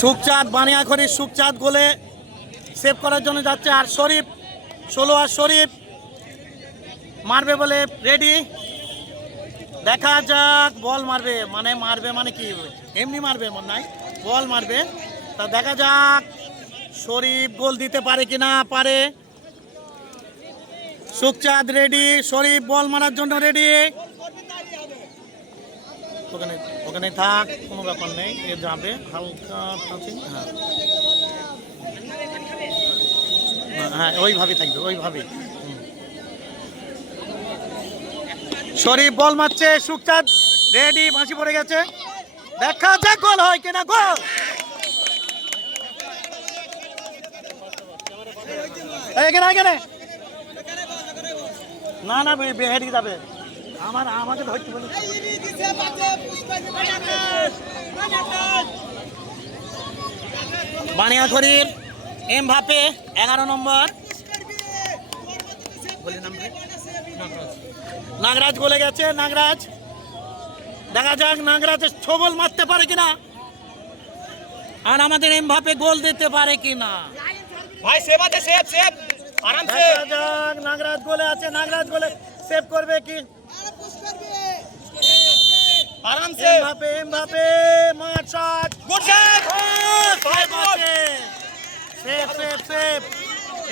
সুখচাঁদ বানিয়াখড়ির সুখচাঁদ গোলে সেভ করার জন্য যাচ্ছে। আর শরীফ আর শরীফ মারবে বলে রেডি। দেখা যাক বল মারবে মানে কি এমনি মারবে মনে নাই, বল মারবে। তা দেখা যাক শরীফ গোল দিতে পারে কিনা পারে। সুখচাঁদ রেডি, শরীফ বল মারার জন্য রেডি। ওখানে থাক, কোনো ব্যাপার নেই, এ যাবে হালকা টাচিং। হ্যাঁ ওইভাবে থাকবে, ওইভাবে। শরীফ বল মারছে, সুখচাঁদ রেডি, বাঁশি পড়ে গেছে। দেখা যাক গোল হয় কিনা। গোল! এখানে না না বেহেডি যাবে, আমাকে ধরতে বলে। বানিয়াখড়ির এমবাপ্পে 11 নম্বর। নাগরাজ গোলে গেছে। নাগরাজ, দেখা যাক নাগরাজ ছবল মারতে পারে কিনা, আর আমাদের এমবাপ্পে গোল দিতে পারে কিনা। ভাই সেভ আছে, সেভ আরামসে। দেখা যাক নাগরাজ গোলে আছে, নাগরাজ গোলে সেভ করবে কি আরামসে। এমবাপ্পে মার shot, good save. Save.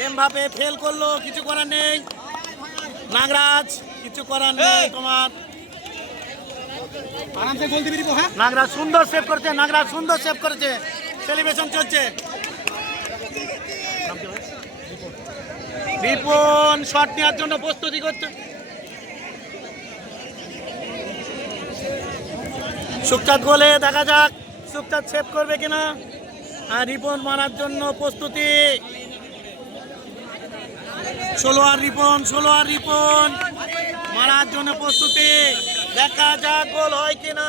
Mbappe fail করলো, কিছু করার নেই। নাগরাজ কিছু করার নেই তোমার। আরামসে গোল দিবি। হ্যাঁ নাগরাজ সুন্দর সেভ করেছে, নাগরাজ সুন্দর সেভ করেছে। সেলিব্রেশন চলছে। রিপন শট নেওয়ার জন্য প্রস্তুতি করছে। সুখচাঁদ গোলে, দেখা যাক সুখচাঁদ সেভ করবে কিনা। আর রিপন মারার জন্য প্রস্তুতি। 16 রিপন মারার জন্য প্রস্তুতি। দেখা যাক গোল হয় কিনা।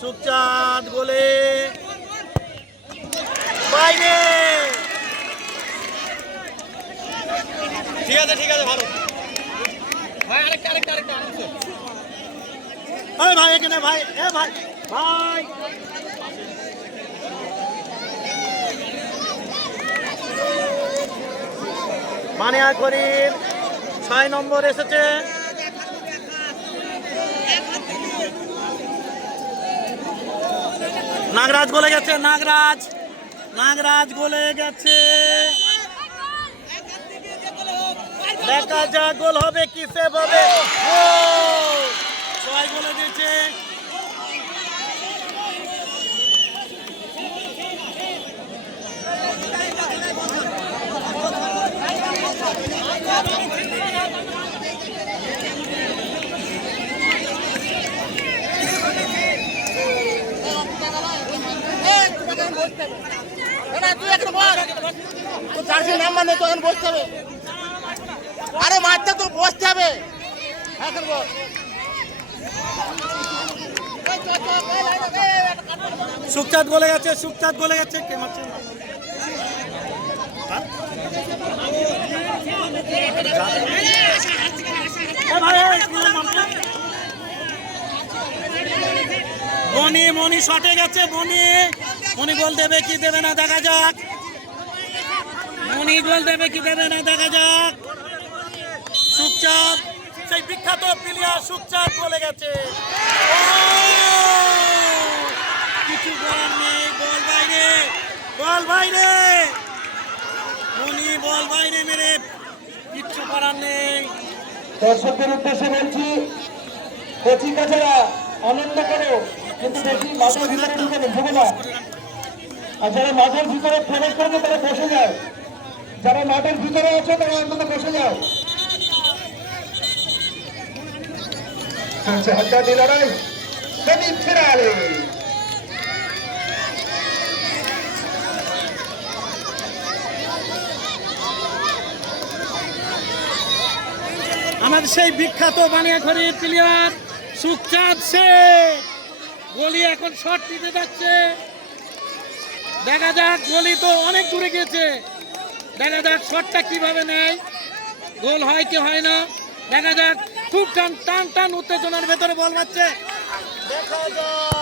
সুখচাঁদ গোলে বাইরে। ঠিক আছে ভালো ভাই। আরেকটা আরামসে। ভাই এখানে ভাই, ভাই বানিয়াখড়ির 6 নম্বর এসেছে। নাগরাজ গোলে গেছে। নাগরাজ গোলে গেছে। দেখা যাক গোল হবে কি সেভ হবে। 6 গোলে দিয়েছে। বসতে হবে। আরে মাঠটা তো বসতে হবে। সুখচাঁদ গোলে গেছে। কে মারছে? মনি শটে গেছে। মনি গোল দেবে কি দেবে না, দেখা যাক। মনি গোল দেবে কি দেবে না, দেখা যাক। সুখচাঁদ, সেই বিখ্যাত প্লেয়ার সুখচাঁদ গোলে গেছে। কিছু করার নেই, বল বাইরে। মনি বল বাইরে মেরে, কিচ্ছু করার নেই। দর্শকদের উদ্দেশ্যে বলছি, কচি কাছাড়া আনন্দ করো, কিন্তু বেশি মাঠের ভিতরে ঢুকে না। আর যারা মাঠের ভিতরে প্রবেশ করবে তারা বসে যায়। যারা মাঠের ভিতরে আছে তারা অন্তত বসে যাও। চলছে হাড্ডাহাড্ডি লড়াই, সেমিফাইনালে। আমাদের সেই বিখ্যাত বানিয়াখড়ির প্লেয়ার সুখচাঁদ সে গলি এখন শট দিতে যাচ্ছে। দেখা যাক, গলি তো অনেক দূরে গেছে। দেখা যাক শটটা কিভাবে নেয়, গোল হয় কি হয় না। দেখা যাক, খুব টান উত্তেজনার ভেতরে বল মারছে। দেখা যাক।